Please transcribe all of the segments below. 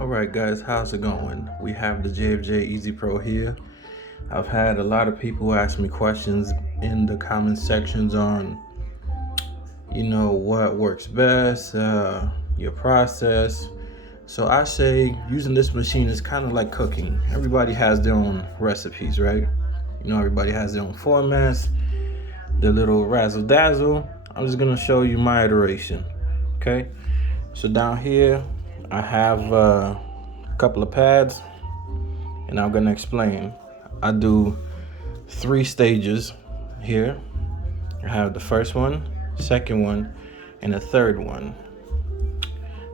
Alright guys, how's it going? We have the JFJ Easy Pro here. I've had a lot of people ask me questions in the comment sections on, what works best, your process. So I say using this machine is kind of like cooking. Everybody has their own recipes, right? Everybody has their own formats, their little razzle dazzle. I'm just gonna show you my iteration, okay? So down here, I have a couple of pads, and I'm gonna explain. I do 3 stages here. I have the first one, second one, and the third one.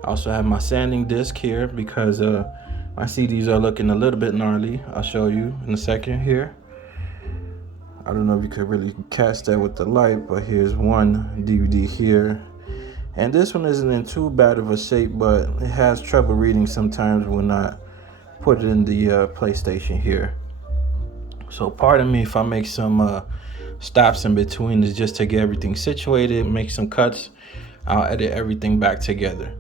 I also have my sanding disc here because my CDs are looking a little bit gnarly. I'll show you in a second here. I don't know if you could really catch that with the light, but here's one DVD here. And this one isn't in too bad of a shape, but it has trouble reading sometimes when I put it in the PlayStation here. So pardon me if I make some stops in between. It's just to get everything situated, make some cuts. I'll edit everything back together.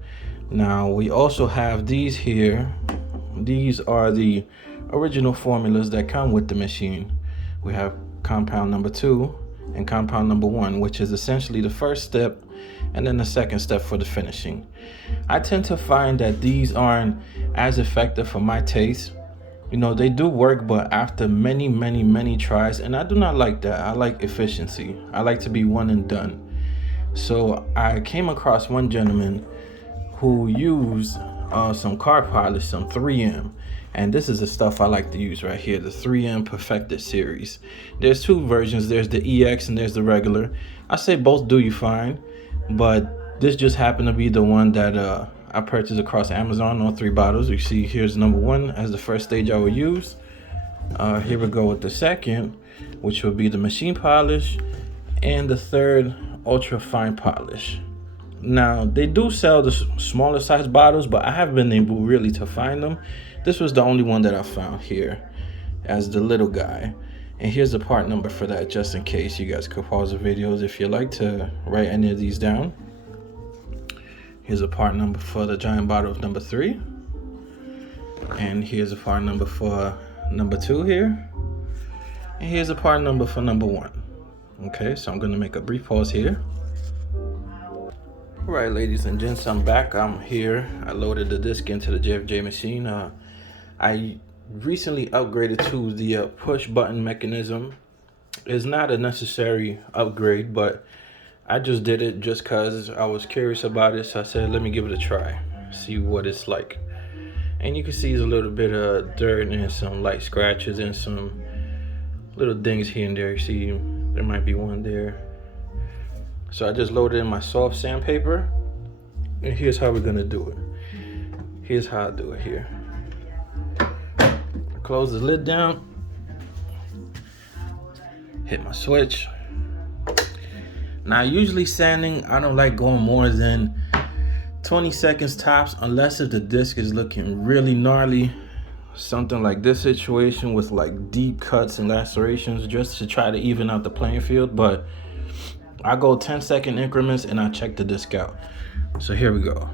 Now we also have these here. These are the original formulas that come with the machine. We have compound number 2 and compound number 1, which is essentially the first step and then the second step for the finishing. I tend to find that these aren't as effective for my taste. They do work, but after many tries, and I do not like that. I like efficiency. I like to be one and done. So I came across one gentleman who used some car polish, some 3M. And this is the stuff I like to use right here, the 3M Perfected series. There's 2 versions. There's the EX and there's the regular. I say both do you fine, but this just happened to be the one that I purchased across Amazon, all 3 bottles. You see here's number 1 as the first stage I will use. Here we go with the second, which will be the machine polish, and the third, ultra fine polish. Now they do sell the smaller size bottles, but I haven't been able really to find them. This was the only one that I found here as the little guy. And here's the part number for that, just in case. You guys could pause the videos if you like to write any of these down. Here's a part number for the giant bottle of number 3. And here's a part number for number 2 here. And here's a part number for number 1. Okay, so I'm gonna make a brief pause here. All right, ladies and gents, I'm back. I'm here. I loaded the disc into the JFJ machine. I recently upgraded to the push button mechanism. It's not a necessary upgrade, but I just did it just because I was curious about it. So I said, let me give it a try, see what it's like. And you can see there's a little bit of dirt and some light scratches and some little dings here and there. You see there might be one there. So I just loaded in my soft sandpaper, and here's how we're gonna do it. Here's how I do it here. Close the lid down, hit my switch. Now usually sanding, I don't like going more than 20 seconds tops, unless if the disc is looking really gnarly, something like this situation with like deep cuts and lacerations, just to try to even out the playing field. But I go 10-second increments and I check the disc out. So here we go.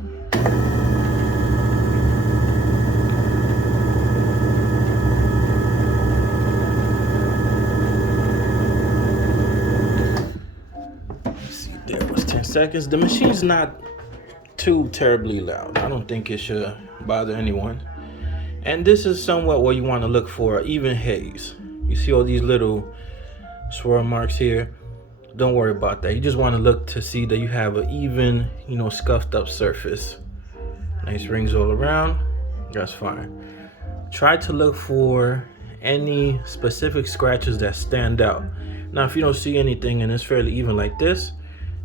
Let's see, there was 10 seconds. The machine's not too terribly loud. I don't think it should bother anyone. And this is somewhat what you want to look for, even haze. You see all these little swirl marks here? Don't worry about that. You just want to look to see that you have an even, scuffed up surface. Nice rings all around. That's fine. Try to look for any specific scratches that stand out. Now, if you don't see anything and it's fairly even like this,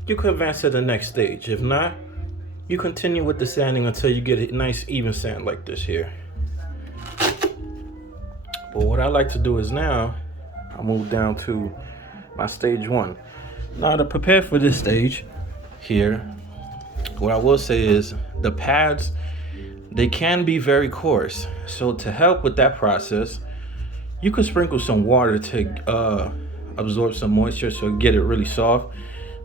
you could advance to the next stage. If not, you continue with the sanding until you get a nice even sand like this here. But what I like to do is now, I move down to my stage 1. Now to prepare for this stage here, what I will say is the pads, they can be very coarse. So to help with that process, you could sprinkle some water to absorb some moisture, so get it really soft,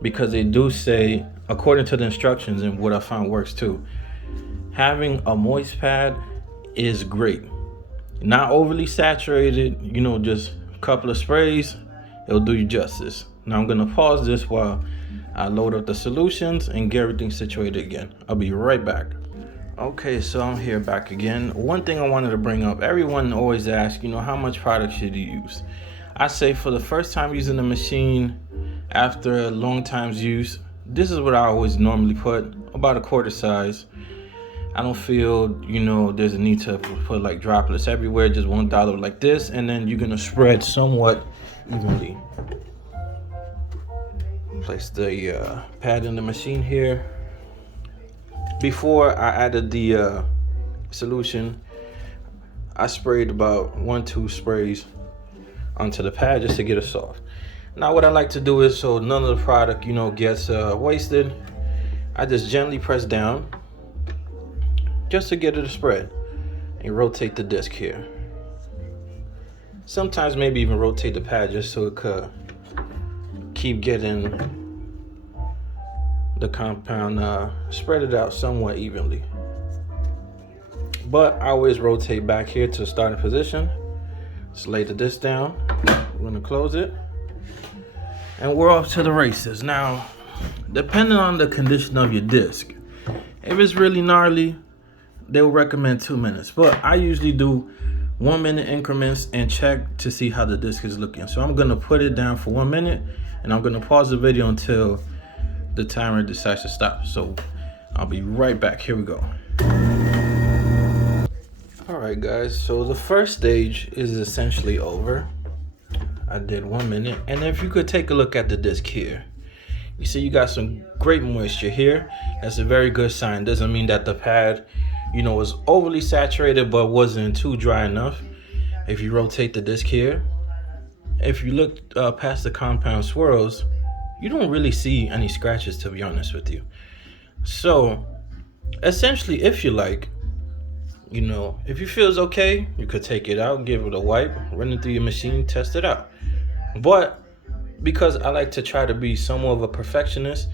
because they do say, according to the instructions and what I found works too, having a moist pad is great. Not overly saturated, you know, just a couple of sprays, it'll do you justice. Now I'm gonna pause this while I load up the solutions and get everything situated again. I'll be right back. Okay, so I'm here back again. One thing I wanted to bring up, everyone always asks, you know, how much product should you use? I say for the first time using the machine, after a long time's use, this is what I always normally put, about a quarter size. I don't feel, you know, there's a need to put like droplets everywhere, just one dollar like this, and then you're gonna spread somewhat evenly. Place the pad in the machine here. Before I added the solution, I sprayed about 1-2 sprays onto the pad just to get it soft. Now what I like to do is, so none of the product, you know, gets wasted, I just gently press down just to get it to spread and rotate the disc here. Sometimes maybe even rotate the pad just so it could keep getting the compound spread it out somewhat evenly. But I always rotate back here to the starting position. Just lay the disc down. We're gonna close it, and we're off to the races. Now, depending on the condition of your disc, if it's really gnarly, they will recommend 2 minutes. But I usually do 1 minute increments and check to see how the disc is looking. So I'm gonna put it down for 1 minute, and I'm gonna pause the video until the timer decides to stop. So I'll be right back. Here we go. All right, guys, so the first stage is essentially over. I did 1 minute, and if you could take a look at the disc here, you see you got some great moisture here. That's a very good sign. Doesn't mean that the pad, you know, was overly saturated but wasn't too dry enough. If you rotate the disc here, if you look past the compound swirls, you don't really see any scratches, to be honest with you. So essentially, if you like, you know, if you feel it's okay, you could take it out, give it a wipe, run it through your machine, test it out. But because I like to try to be somewhat of a perfectionist,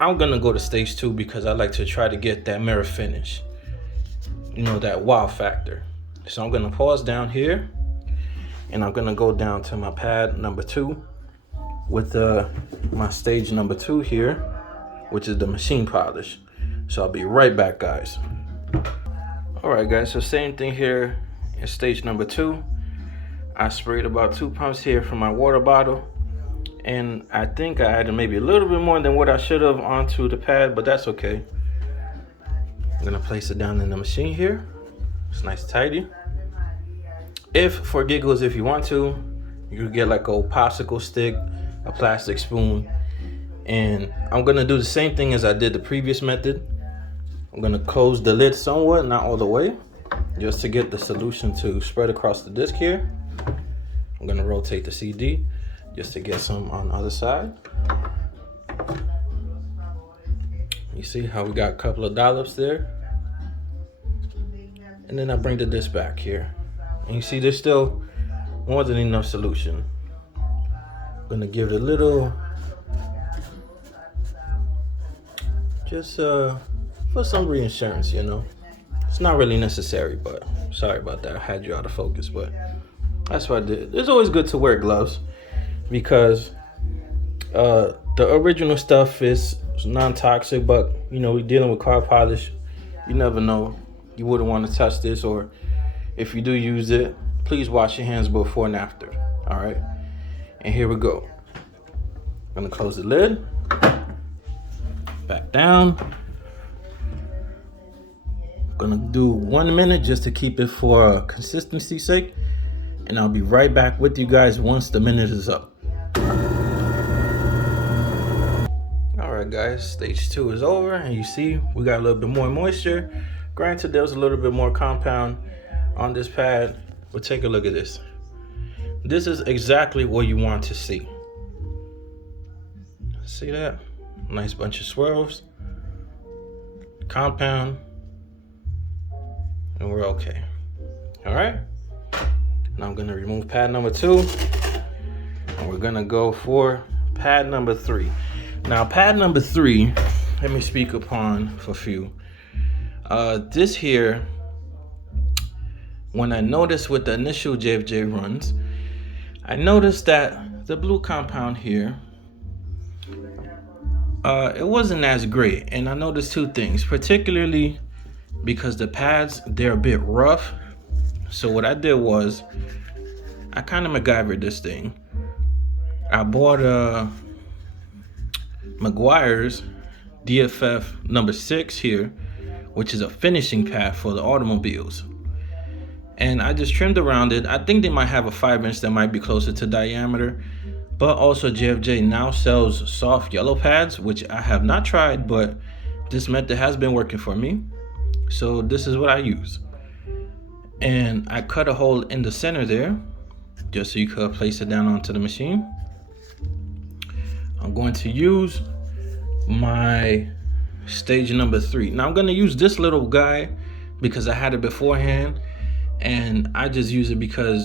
I'm gonna go to stage 2 because I like to try to get that mirror finish, you know, that wow factor. So I'm gonna pause down here, and I'm gonna go down to my pad number 2 with my stage number 2 here, which is the machine polish. So I'll be right back, guys. All right, guys, so same thing here in stage number 2. I sprayed about 2 pumps here from my water bottle, and I think I added maybe a little bit more than what I should have onto the pad, but that's okay. I'm gonna place it down in the machine here. It's nice and tidy. If for giggles, if you want to, you could get like a popsicle stick, a plastic spoon, and I'm gonna do the same thing as I did the previous method. I'm gonna close the lid somewhat, not all the way, just to get the solution to spread across the disc here. I'm gonna rotate the CD just to get some on the other side. You see how we got a couple of dollops there? And then I bring the disc back here. And you see there's still more than enough solution. I'm gonna give it a little, just for some reassurance, you know. It's not really necessary, but sorry about that. I had you out of focus, but that's what I did. It's always good to wear gloves because the original stuff is non-toxic, but you know, we're dealing with car polish. You never know. You wouldn't want to touch this, or if you do use it, please wash your hands before and after. All right. And here we go. I'm gonna close the lid, back down. I'm gonna do 1 minute just to keep it for consistency's sake, and I'll be right back with you guys once the minute is up. All right, guys, stage 2 is over, and you see we got a little bit more moisture. Granted, there was a little bit more compound on this pad, but take a look at this. This is exactly what you want to see. See that? Nice bunch of swirls, compound, and we're okay. All right. Now I'm gonna remove pad number 2, and we're gonna go for pad number 3. Now pad number 3, let me speak upon for a few. This here when I noticed with the initial JFJ runs, I noticed that the blue compound here, it wasn't as great. And I noticed two things, particularly because the pads, they're a bit rough. So what I did was, I kind of MacGyvered this thing. I bought a Meguiar's DFF number 6 here, which is a finishing pad for the automobiles. And I just trimmed around it. I think they might have a 5-inch that might be closer to diameter. But also JFJ now sells soft yellow pads, which I have not tried, but this method has been working for me. So this is what I use. And I cut a hole in the center there, just so you could place it down onto the machine. I'm going to use my stage number 3. Now I'm going to use this little guy because I had it beforehand, and I just use it because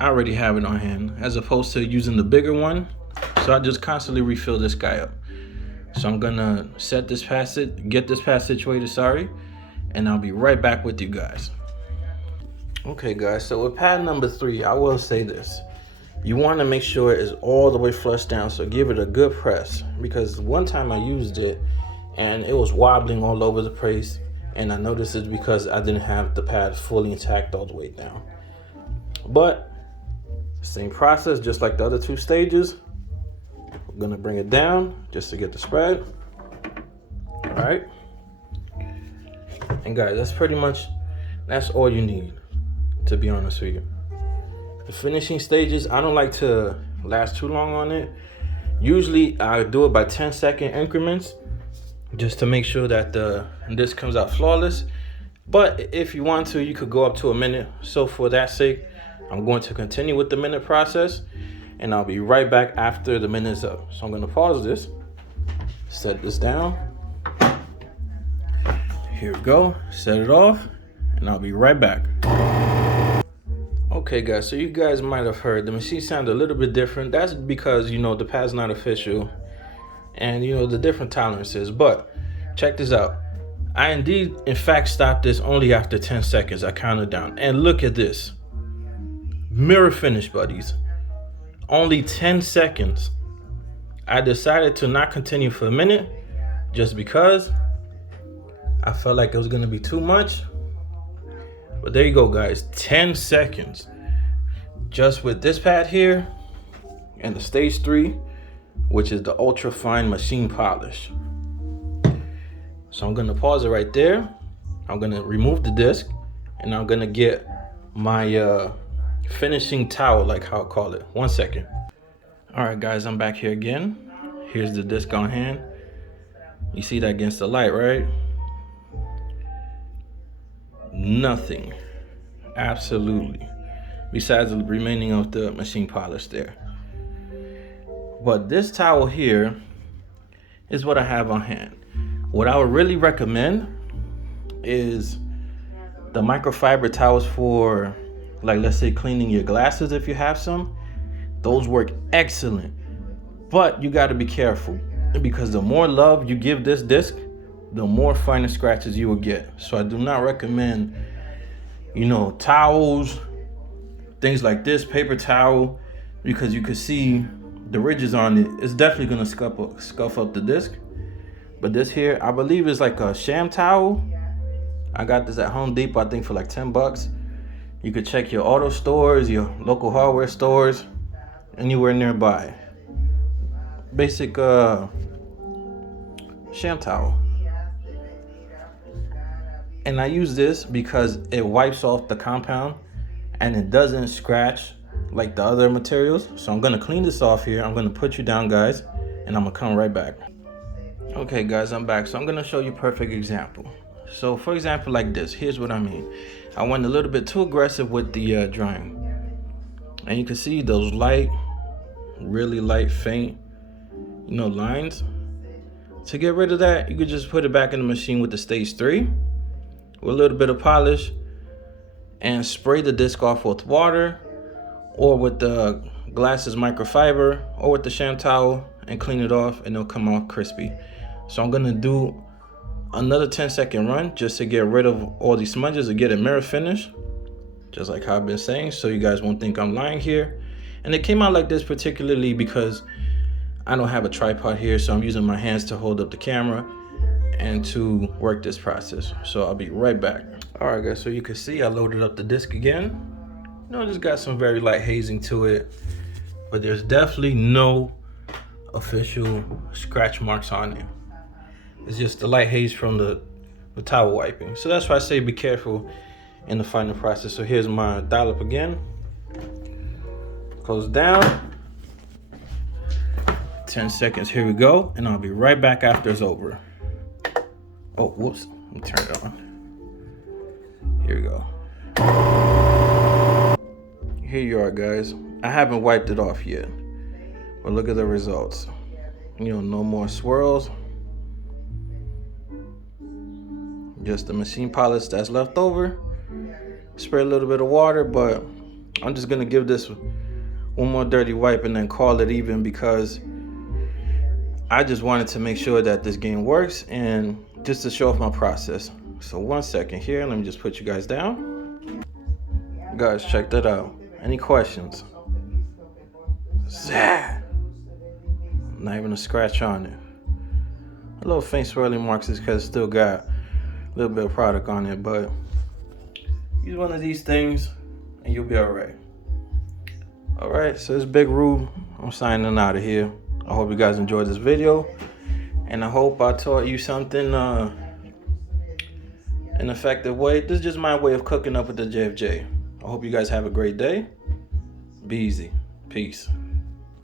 I already have it on hand, as opposed to using the bigger one. So I just constantly refill this guy up. So I'm gonna set this pad, get this pad situated, and I'll be right back with you guys. Okay guys, so with pad number 3, I will say this. You want to make sure it's all the way flush down, so give it a good press, because one time I used it and it was wobbling all over the place, and I noticed it's because I didn't have the pad fully intact all the way down. But same process, just like the other 2 stages. We're gonna bring it down just to get the spread. All right, and guys, that's all you need, to be honest with you. The finishing stages, I don't like to last too long on it. Usually I do it by 10-second increments, just to make sure that this comes out flawless. But if you want to, you could go up to a minute. So for that sake, I'm going to continue with the minute process, and I'll be right back after the minute's up. So I'm going to pause this, set this down. Here we go, set it off, and I'll be right back. Okay guys, so you guys might have heard the machine sounded a little bit different. That's because, the pad's not official, and the different tolerances. But check this out. I in fact stopped this only after 10 seconds. I counted down, and look at this. Mirror finish, buddies. Only 10 seconds. I decided to not continue for a minute just because I felt like it was going to be too much. But there you go, guys. 10 seconds. Just with this pad here and the stage 3, which is the ultra fine machine polish. So I'm going to pause it right there. I'm going to remove the disc, and I'm going to get my finishing towel, like how I call it. 1 second. All right guys, I'm back here again. Here's the disc on hand. You see that against the light, right? Nothing, absolutely, besides the remaining of the machine polish there. But this towel here is what I have on hand. What I would really recommend is the microfiber towels for, like, let's say cleaning your glasses if you have some. Those work excellent, but you got to be careful, because the more love you give this disc, the more finer scratches you will get. So I do not recommend, towels, things like this, paper towel, because you can see the ridges on it. It's definitely gonna scuff up the disc. But this here, I believe, is like a sham towel. I got this at Home Depot, I think, for like 10 bucks. You could check your auto stores, your local hardware stores, anywhere nearby. Basic sham towel. And I use this because it wipes off the compound and it doesn't scratch like the other materials. So I'm gonna clean this off here. I'm gonna put you down, guys, and I'm gonna come right back. Okay guys, I'm back. So I'm gonna show you a perfect example. So for example, like this, here's what I mean. I went a little bit too aggressive with the drying. And you can see those light, really light, faint, lines. To get rid of that, you could just put it back in the machine with the stage 3 with a little bit of polish and spray the disc off with water, or with the glasses microfiber, or with the sham towel, and clean it off, and it'll come off crispy. So I'm gonna do another 10-second run just to get rid of all these smudges and get a mirror finish. just like how I've been saying, so you guys won't think I'm lying here. And it came out like this particularly because I don't have a tripod here, so I'm using my hands to hold up the camera and to work this process. So I'll be right back. All right, guys, so you can see I loaded up the disc again. Just got some very light hazing to it, but there's definitely no official scratch marks on it. It's just the light haze from the towel wiping. So that's why I say be careful in the final process. So here's my dial up again. Close down. 10 seconds, here we go, and I'll be right back after it's over. Oh, whoops, let me turn it on. Here we go. Here you are, guys. I haven't wiped it off yet, but look at the results. No more swirls. Just the machine polish that's left over. Spray a little bit of water, but I'm just gonna give this one more dirty wipe and then call it even, because I just wanted to make sure that this game works and just to show off my process. So 1 second here, let me just put you guys down. Guys, check that out. Any questions? Zah! Not even a scratch on it. A little faint swirling marks is because it still got a little bit of product on it, but use one of these things and you'll be all right. All right, so it's Big Rube. I'm signing out of here. I hope you guys enjoyed this video, and I hope I taught you something an effective way. This is just my way of cooking up with the JFJ. I hope you guys have a great day. Be easy. Peace.